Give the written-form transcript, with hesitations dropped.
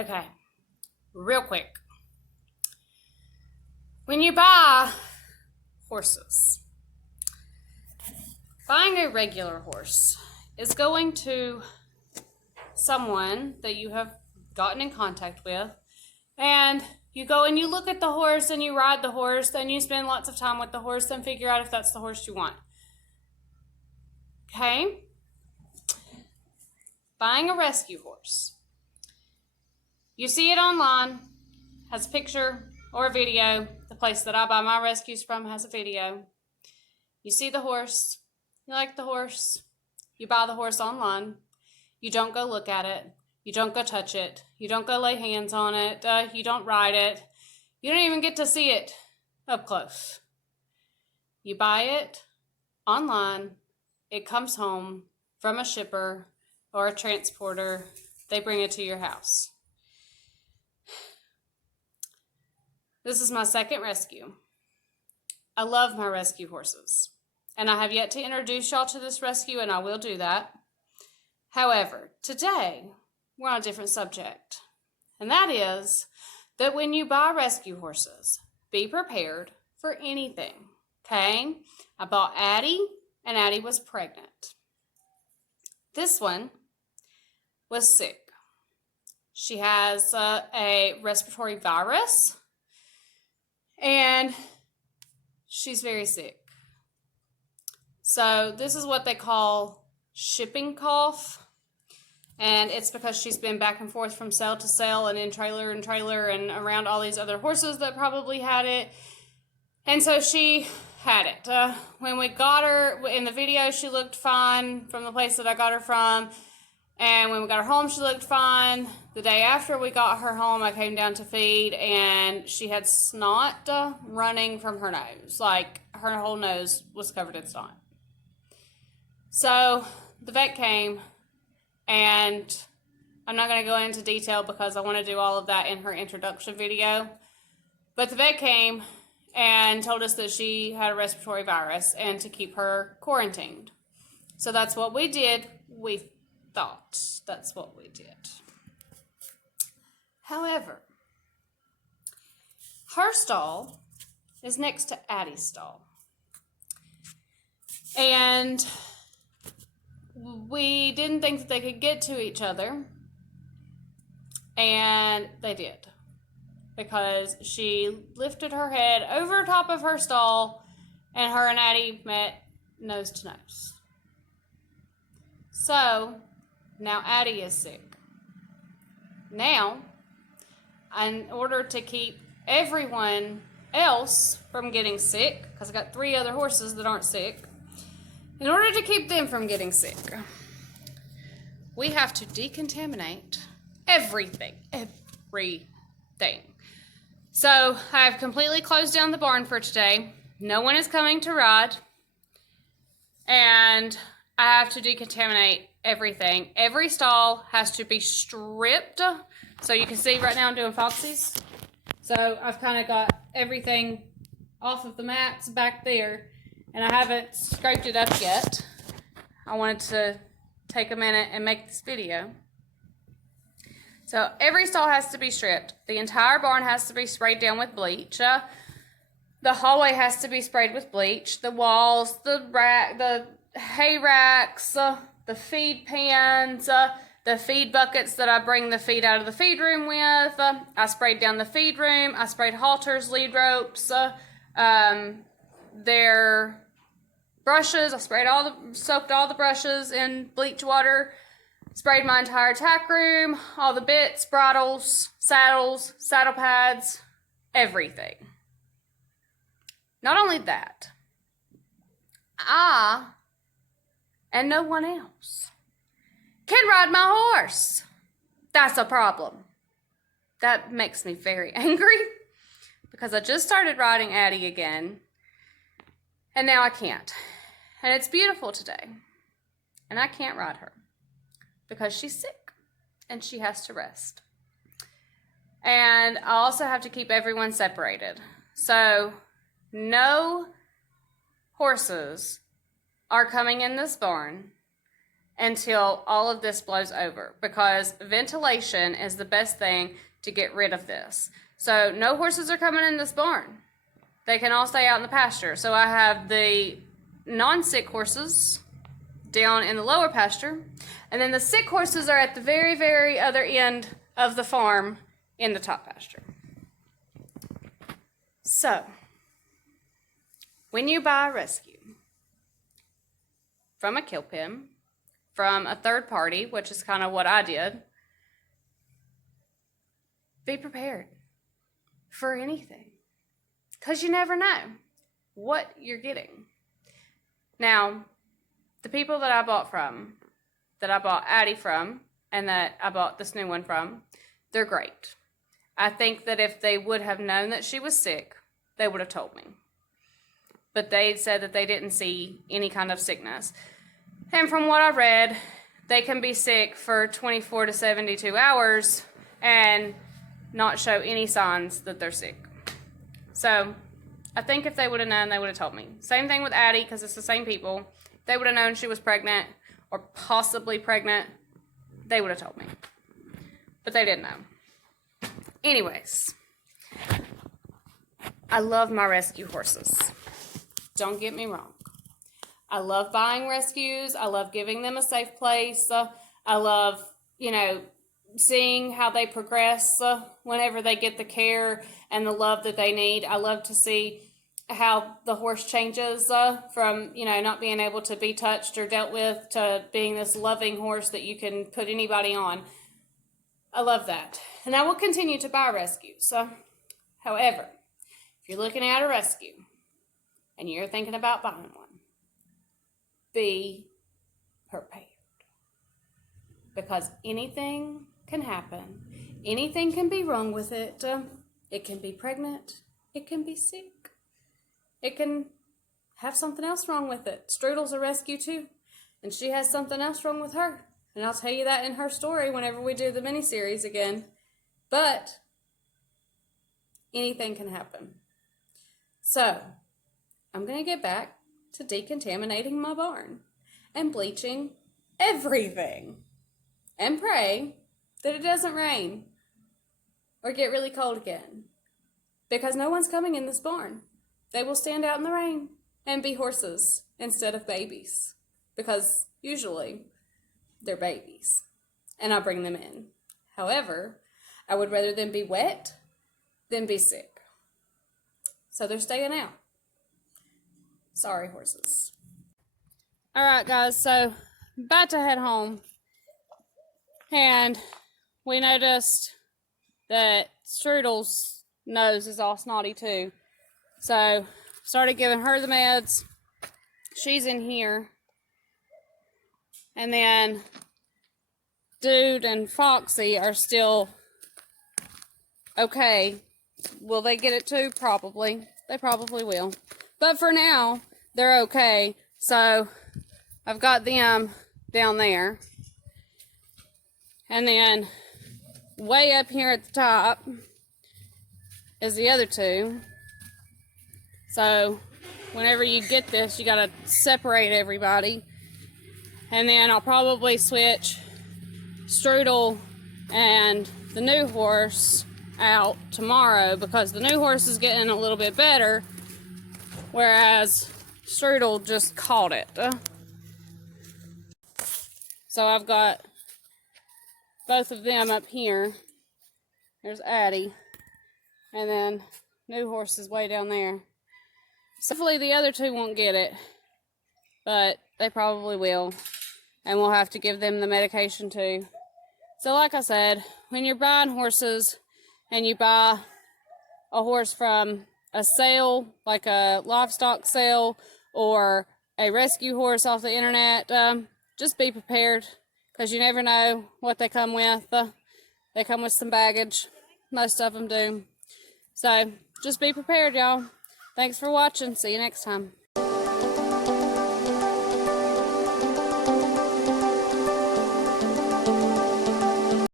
Okay, real quick. When you buy horses, buying a regular horse is going to someone that you have gotten in contact with, and you go and you look at the horse and you ride the horse and you spend lots of time with the horse and figure out if that's the horse you want. Okay? Buying a rescue horse. You see it online, has a picture or a video. The place that I buy my rescues from has a video. You see the horse, you like the horse, you buy the horse online. You don't go look at it. You don't go touch it. You don't go lay hands on it. You don't ride it. You don't even get to see it up close. You buy it online. It comes home from a shipper or a transporter. They bring it to your house. This is my second rescue. I love my rescue horses, and I have yet to introduce y'all to this rescue, and I will do that. However, today we're on a different subject, and that is that when you buy rescue horses, be prepared for anything, okay? I bought Addie, and Addie was pregnant. This one was sick. She has a respiratory virus, and she's very sick. So this is what they call shipping cough, and it's because she's been back and forth from cell to cell and in trailer and trailer and around all these other horses that probably had it, and so she had it. When we got her in the video, she looked fine from the place that I got her from, and when we got her home, she looked fine. The day after we got her home, I came down to feed, and she had snot running from her nose. Like, her whole nose was covered in snot. So the vet came, and I'm not going to go into detail because I want to do all of that in her introduction video. But the vet came and told us that she had a respiratory virus and to keep her quarantined. So that's what we did. We thought that's what we did. However, her stall is next to Addie's stall. And we didn't think that they could get to each other, and they did, because she lifted her head over top of her stall, and her and Addie met nose to nose. So now Addie is sick. Now, in order to keep everyone else from getting sick, because I got 3 other horses that aren't sick, in order to keep them from getting sick, we have to decontaminate everything. So I've completely closed down the barn for today. No one is coming to ride, and I have to decontaminate everything. Every stall has to be stripped. So you can see right now I'm doing Foxy's. So I've kind of got everything off of the mats back there, and I haven't scraped it up yet. I wanted to take a minute and make this video. So every stall has to be stripped. The entire barn has to be sprayed down with bleach. The hallway has to be sprayed with bleach. The walls, the hay racks, the feed pans, the feed buckets that I bring the feed out of the feed room with. I sprayed down the feed room. I sprayed halters, lead ropes, their brushes. I soaked all the brushes in bleach water. Sprayed my entire tack room, all the bits, bridles, saddles, saddle pads, everything. Not only that, I, and no one else, can ride my horse. That's a problem. That makes me very angry, because I just started riding Addie again, and now I can't. And it's beautiful today, and I can't ride her because she's sick and she has to rest. And I also have to keep everyone separated. So no horses are coming in this barn until all of this blows over, because ventilation is the best thing to get rid of this. So no horses are coming in this barn. They can all stay out in the pasture. So I have the non-sick horses down in the lower pasture, and then the sick horses are at the very, very other end of the farm in the top pasture. So, when you buy a rescue from a kill pen, from a third party, which is kind of what I did, be prepared for anything, because you never know what you're getting. Now, the people that I bought from, that I bought Addie from, and that I bought this new one from, they're great. I think that if they would have known that she was sick, they would have told me. But they said that they didn't see any kind of sickness. And from what I read, they can be sick for 24 to 72 hours and not show any signs that they're sick. So I think if they would have known, they would have told me. Same thing with Addie, because it's the same people. If they would have known she was pregnant or possibly pregnant, they would have told me. But they didn't know. Anyways, I love my rescue horses. Don't get me wrong. I love buying rescues. I love giving them a safe place. I love, seeing how they progress whenever they get the care and the love that they need. I love to see how the horse changes from, not being able to be touched or dealt with to being this loving horse that you can put anybody on. I love that. And I will continue to buy rescues. However, if you're looking at a rescue and you're thinking about buying one, be prepared. Because anything can happen. Anything can be wrong with it. It can be pregnant. It can be sick. It can have something else wrong with it. Strudel's a rescue too. And she has something else wrong with her. And I'll tell you that in her story whenever we do the miniseries again. But anything can happen. So, I'm going to get back to decontaminating my barn and bleaching everything. And pray that it doesn't rain or get really cold again. Because no one's coming in this barn. They will stand out in the rain and be horses instead of babies. Because usually they're babies. And I bring them in. However, I would rather them be wet than be sick. So they're staying out. Sorry, horses. Alright, guys, so about to head home. And we noticed that Strudel's nose is all snotty too. So started giving her the meds. She's in here. And then Dude and Foxy are still okay. Will they get it too? Probably. They probably will. But for now, they're okay. So I've got them down there. And then way up here at the top is the other two. So whenever you get this, you gotta separate everybody. And then I'll probably switch Strudel and the new horse out tomorrow, because the new horse is getting a little bit better, whereas Strudel just caught it. So I've got both of them up here. There's Addie, and then new horse is way down there. So hopefully the other two won't get it, but they probably will, and we'll have to give them the medication too. So like I said, when you're buying horses and you buy a horse from a sale, like a livestock sale or a rescue horse off the internet, just be prepared, because you never know what they come with. They come with some baggage. Most of them do. So just be prepared, y'all. Thanks for watching. See you next time.